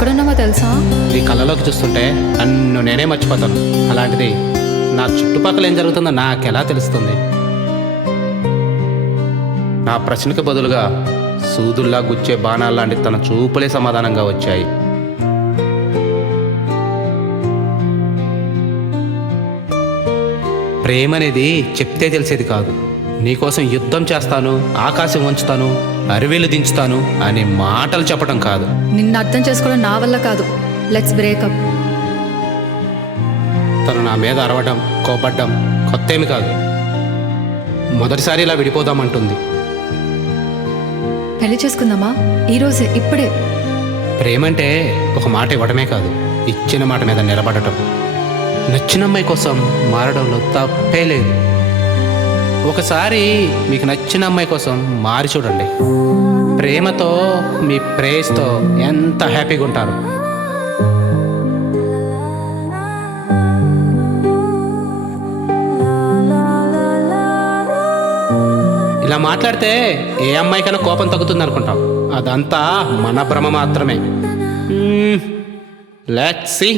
ఎక్కడున్నామో తెలుసా? నీ కళ్ళలోకి చూస్తుంటే నన్ను నేనే మర్చిపోతాను. అలాంటిది నా చుట్టుపక్కల ఏం జరుగుతుందో నాకెలా తెలుస్తుంది? నా ప్రశ్నకు బదులుగా సూదుల్లా గుచ్చే బాణాల్లాంటి తన చూపులే సమాధానంగా వచ్చాయి. ప్రేమ అనేది చెప్తే తెలిసేది కాదు. నీకోసం యుద్ధం చేస్తాను, ఆకాశం వంచుతాను, అరివేలు దించుతాను అనే మాటలు చెప్పడం కాదు. నిన్ను అర్థం చేసుకోవడం నా వల్ల కాదు. Let's breakup. తను నా మీద అరవడం, కోపడ్డం కొత్త ఏమి కాదు. మొదటిసారి ఇలా విడిపోదామంటుంది. పెళ్లి చేసుకుందామా? ఈరోజే, ఇప్పుడే. ప్రేమంటే ఒక మాట ఇవ్వడమే కాదు, ఇచ్చిన మాట మీద నిలబడటం. నచ్చిన అమ్మాయి కోసం మారడంలో తప్పే లేదు. ఒకసారి మీకు నచ్చిన అమ్మాయి కోసం మారి చూడండి. ప్రేమతో మీ ప్రేయస్తో ఎంత హ్యాపీగా ఉంటారు. ఇలా మాట్లాడితే ఏ అమ్మాయికైనా కోపం తగ్గుతుంది అనుకుంటాం. అదంతా మన భ్రమ మాత్రమే. Let's see.